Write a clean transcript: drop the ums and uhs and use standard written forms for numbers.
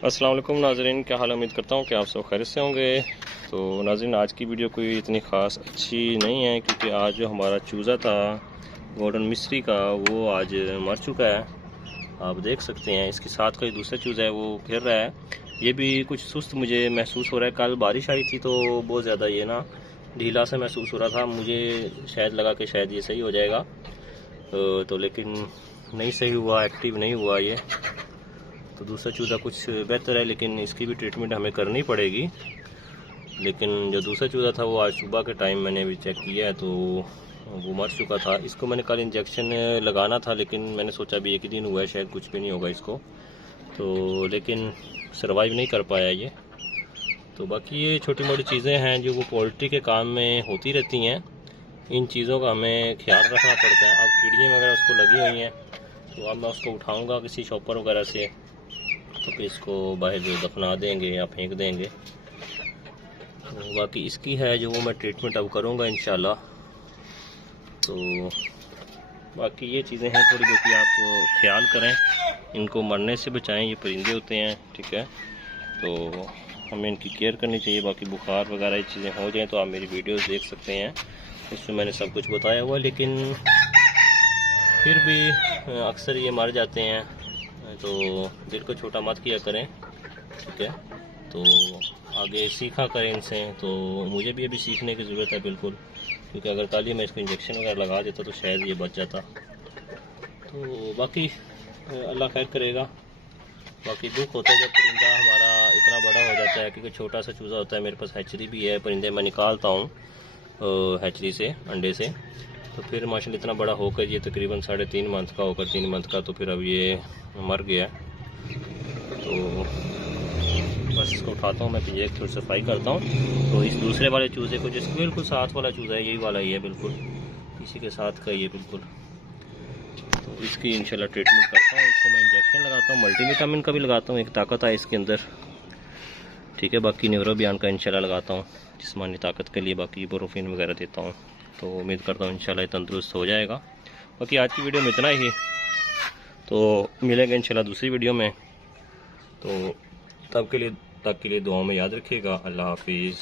अस्सलाम वालेकुम नाज़रीन, क्या हाल। उम्मीद करता हूँ कि आप सब खैरियत से होंगे। तो नाज़रीन, आज की वीडियो कोई इतनी ख़ास अच्छी नहीं है क्योंकि आज जो हमारा चूज़ा था गोल्डन मिस्री का वो आज मर चुका है। आप देख सकते हैं इसके साथ कोई दूसरा चूज़ा है वो फिर रहा है। ये भी कुछ सुस्त मुझे महसूस हो रहा है। कल बारिश आई थी तो बहुत ज़्यादा ये ना ढीला सा महसूस हो रहा था। मुझे शायद लगा कि शायद ये सही हो जाएगा तो लेकिन नहीं सही हुआ, एक्टिव नहीं हुआ ये। तो दूसरा चूज़ा कुछ बेहतर है लेकिन इसकी भी ट्रीटमेंट हमें करनी पड़ेगी। लेकिन जो दूसरा चूज़ा था वो आज सुबह के टाइम मैंने भी चेक किया है तो वो मर चुका था। इसको मैंने कल इंजेक्शन लगाना था लेकिन मैंने सोचा भी एक ही दिन हुआ है, शायद कुछ भी नहीं होगा इसको तो, लेकिन सरवाइव नहीं कर पाया ये। तो बाकी ये छोटी मोटी चीज़ें हैं जो वो पोल्ट्री के काम में होती रहती हैं। इन चीज़ों का हमें ख्याल रखना पड़ता है। अब कीड़ियाँ वगैरह उसको लगी हुई हैं तो अब मैं उसको उठाऊँगा किसी शॉपर वगैरह से, तो फिर इसको बाहर जो दफना देंगे या फेंक देंगे। तो बाकी इसकी है जो वो मैं ट्रीटमेंट अब करूँगा इंशाल्लाह। तो बाकी ये चीज़ें हैं थोड़ी बहुत, आप ख्याल करें, इनको मरने से बचाएं। ये परिंदे होते हैं, ठीक है, तो हमें इनकी केयर करनी चाहिए। बाकी बुखार वगैरह ये चीज़ें हो जाएँ तो आप मेरी वीडियोस देख सकते हैं, उसमें मैंने सब कुछ बताया हुआ। लेकिन फिर भी अक्सर ये मर जाते हैं तो दिल को छोटा मत किया करें, ठीक है। तो आगे सीखा करें इनसे। तो मुझे भी अभी सीखने की ज़रूरत है बिल्कुल, क्योंकि अगर कल ही मैं इसको इंजेक्शन वगैरह लगा देता तो शायद ये बच जाता। तो बाकी अल्लाह खैर करेगा। बाकी दुख होता है जब परिंदा हमारा इतना बड़ा हो जाता है, क्योंकि छोटा सा चूज़ा होता है। मेरे पास हैचरी भी है, परिंदे मैं निकालता हूँ हैचरी से, अंडे से। तो फिर माशाल्लाह इतना बड़ा होकर ये तकरीबन 3.5 मंथ का होकर 3 मंथ का, तो फिर अब ये मर गया। तो बस इसको उठाता हूँ मैं, फिर एक थोड़ी सफाई करता हूँ। तो इस दूसरे वाले चूज़े को, जिसके बिल्कुल साथ वाला चूज़ा है, यही वाला ही है बिल्कुल, इसी के साथ का ये बिल्कुल। तो इसकी इंशाल्लाह ट्रीटमेंट करता हूँ। इसको मैं इंजेक्शन लगाता हूँ, मल्टीविटामिन का भी लगाता हूँ, एक ताकत है इसके अंदर, ठीक है। बाकी न्यूरोबियान का इंशाल्लाह लगाता हूँ जिस्मानी ताकत के लिए। बाकी इबुप्रोफेन वगैरह देता हूँ। तो उम्मीद करता हूँ इंशाल्लाह तंदुरुस्त हो जाएगा। बाकी आज की वीडियो में इतना ही, तो मिलेंगे इंशाल्लाह दूसरी वीडियो में। तो तब के लिए दुआओं में याद रखिएगा। अल्लाह हाफिज़।